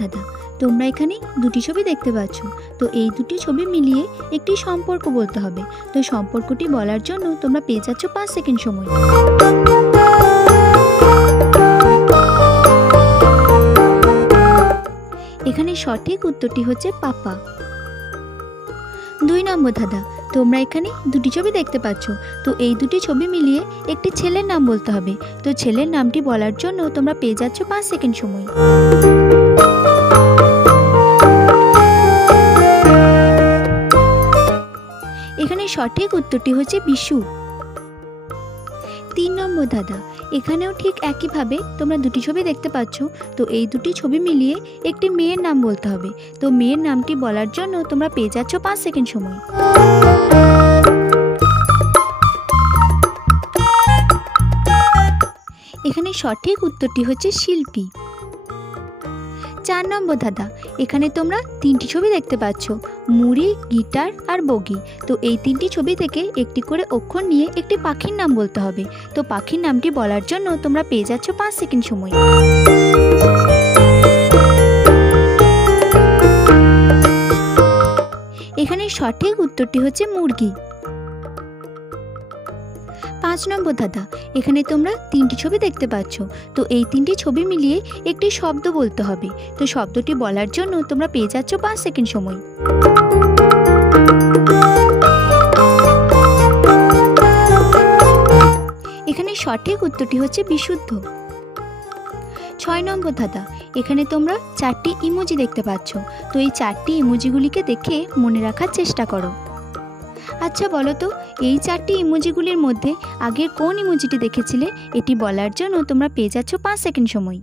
দাদা, তোমরা এখানে দুটি ছবি দেখতে পাচ্ছ। তো এই দুটি ছবি মিলিয়ে একটি সম্পর্ক বলতে হবে। তো সম্পর্কটি বলার জন্য তোমরা পেয়ে যাচ্ছ 5 সেকেন্ড সময়। এখানে সঠিক উত্তরটি হচ্ছে পাপা। 2 নম্বর দাদা, তোমরা এখানে দুটি ছবি দেখতে পাচ্ছ। তো এই দুটি ছবি মিলিয়ে একটি ছেলের নাম বলতে হবে। তো ছেলের নামটি বলার জন্য তোমরা পেয়ে যাচ্ছ 5 সেকেন্ড সময়। এখানে সঠিক উত্তরটি হচ্ছে বিশু। 3 নম্বর দাদা, এখানেও ঠিক একইভাবে তোমরা দুটি ছবি দেখতে পাচ্ছ। তো এই দুটি ছবি মিলিয়ে একটি মেয়ের নাম বলতে হবে। তো মেয়ের নামটি বলার জন্য তোমরা পেয়ে যাচ্ছ 5 সেকেন্ড সময়। এখানে সঠিক উত্তরটি হচ্ছে শিল্পী। 4 নম্বর দাদা, এখানে তোমরা তিনটি ছবি দেখতে পাচ্ছ, মুড়ি, গিটার আর বগি। তো এই তিনটি ছবি থেকে একটি করে অক্ষর নিয়ে একটি পাখির নাম বলতে হবে। তো পাখির নামটি বলার জন্য তোমরা পেয়ে যাচ্ছ 5 সেকেন্ড সময়। এখানে সঠিক উত্তরটি হচ্ছে মুরগি। 5 নম্বর দাদা, এখানে তোমরা তিনটি ছবি দেখতে পাচ্ছ। তো এই তিনটি ছবি মিলিয়ে একটি শব্দ বলতে হবে। তো শব্দটি বলার জন্য তোমরা পেয়ে যাচ্ছ 5 সেকেন্ড সময়। এখানে সঠিক উত্তরটি হচ্ছে বিশুদ্ধ। 6 নম্বর দাদা, এখানে তোমরা 4টি ইমোজি দেখতে পাচ্ছ। তো এই 4টি ইমোজিগুলিকে দেখে মনে রাখার চেষ্টা করো। আচ্ছা বলো তো, এই 4টি ইমোজিগুলির মধ্যে আগের কোন ইমোজিটি দেখেছিলে? এটি বলার জন্য তোমরা পেয়ে যাচ্ছ 5 সেকেন্ড সময়।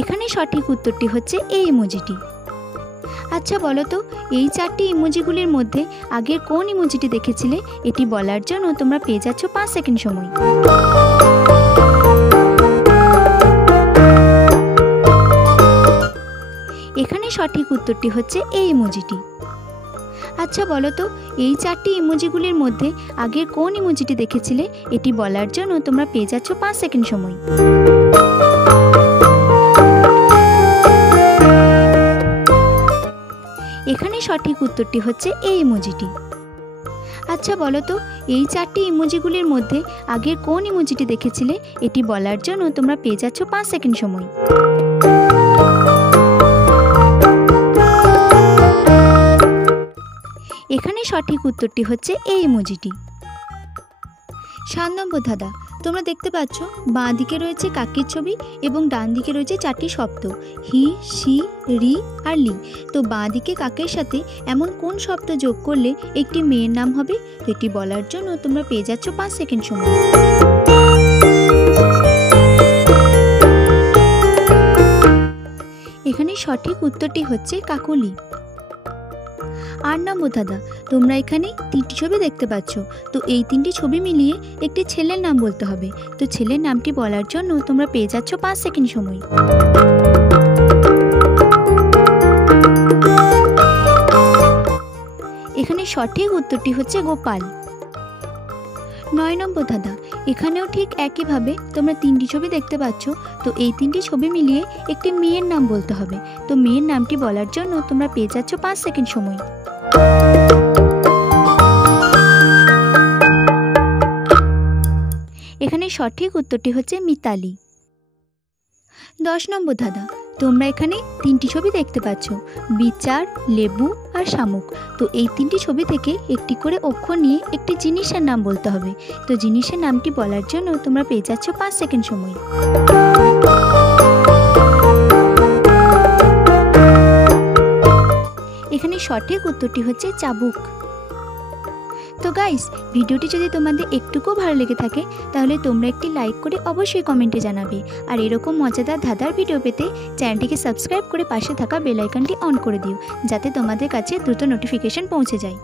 এখানে সঠিক উত্তরটি হচ্ছে এই ইমোজিটি। আচ্ছা বলো তো, এই 4টি ইমোজিগুলির মধ্যে আগের কোন ইমোজিটি দেখেছিলে? এটি বলার জন্য তোমরা পেয়ে যাচ্ছ 5 সেকেন্ড সময়। এখানে সঠিক উত্তরটি হচ্ছে এই ইমোজিটি। আচ্ছা বলো তো, এই 4টি ইমোজিগুলির মধ্যে আগের কোন ইমোজিটি দেখেছিলে? এটি বলার জন্য তোমরা পেয়ে যাচ্ছ 5 সেকেন্ড সময়। এখানে সঠিক উত্তরটি হচ্ছে এই ইমোজিটি। আচ্ছা বলো তো, এই 4টি ইমোজিগুলির মধ্যে আগের কোন ইমোজিটি দেখেছিলে? এটি বলার জন্য তোমরা পেয়ে যাচ্ছ 5 সেকেন্ড সময়। এখানে সঠিক উত্তরটি হচ্ছে এই ইমোজিটি। 7 নম্বর দাদা, তোমরা দেখতে পাচ্ছ বাঁ দিকে রয়েছে কাকের ছবি এবং ডান দিকে রয়েছে 4টি শব্দ, হি, সি, রি আর লি। তো বাঁ দিকে কাকের সাথে এমন কোন শব্দ যোগ করলে একটি মেয়ের নাম হবে? তো এটি বলার জন্য তোমরা পেয়ে যাচ্ছ 5 সেকেন্ড সময়। এখানে সঠিক উত্তরটি হচ্ছে কাকলি। 8 নম্বর দাদা, তোমরা এখানে 3টি ছবি দেখতে পাচ্ছ। তো এই 3টি ছবি মিলিয়ে একটি ছেলের নাম বলতে হবে। তো ছেলের নামটি বলার জন্য তোমরা পেয়ে যাচ্ছ 5 সেকেন্ড সময়। এখানে সঠিক উত্তরটি হচ্ছে গোপাল। 9 নম্বর দাদা, এখানেও ঠিক একইভাবে তোমরা 3টি ছবি দেখতে পাচ্ছ। তো এই 3টি ছবি মিলিয়ে একটি মেয়ের নাম বলতে হবে। তো মেয়ের নামটি বলার জন্য তোমরা পেয়ে যাচ্ছ 5 সেকেন্ড সময়। এখানে সঠিক উত্তরটি হচ্ছে মিতালি। 10 নম্বর দাদা, তোমরা এখানে 3টি ছবি দেখতে পাচ্ছ, বিচার, লেবু আর শামুক। তো এই 3টি ছবি থেকে একটি করে অক্ষর নিয়ে একটি জিনিসের নাম বলতে হবে। তো জিনিসের নামটি বলার জন্য তোমরা পেয়ে যাচ্ছ 5 সেকেন্ড সময়। এখানে সঠিক উত্তরটি হচ্ছে চাবুক। তো গাইস, ভিডিওটি যদি তোমাদের একটুকুও ভালো লেগে থাকে তাহলে তোমরা একটি লাইক করে অবশ্যই কমেন্টে জানাবে। আর এরকম মজাদার ধাঁধার ভিডিও পেতে চ্যানেলটিকে সাবস্ক্রাইব করে পাশে থাকা বেল আইকনটি অন করে দিও, যাতে তোমাদের কাছে দ্রুত নোটিফিকেশন পৌঁছে যায়।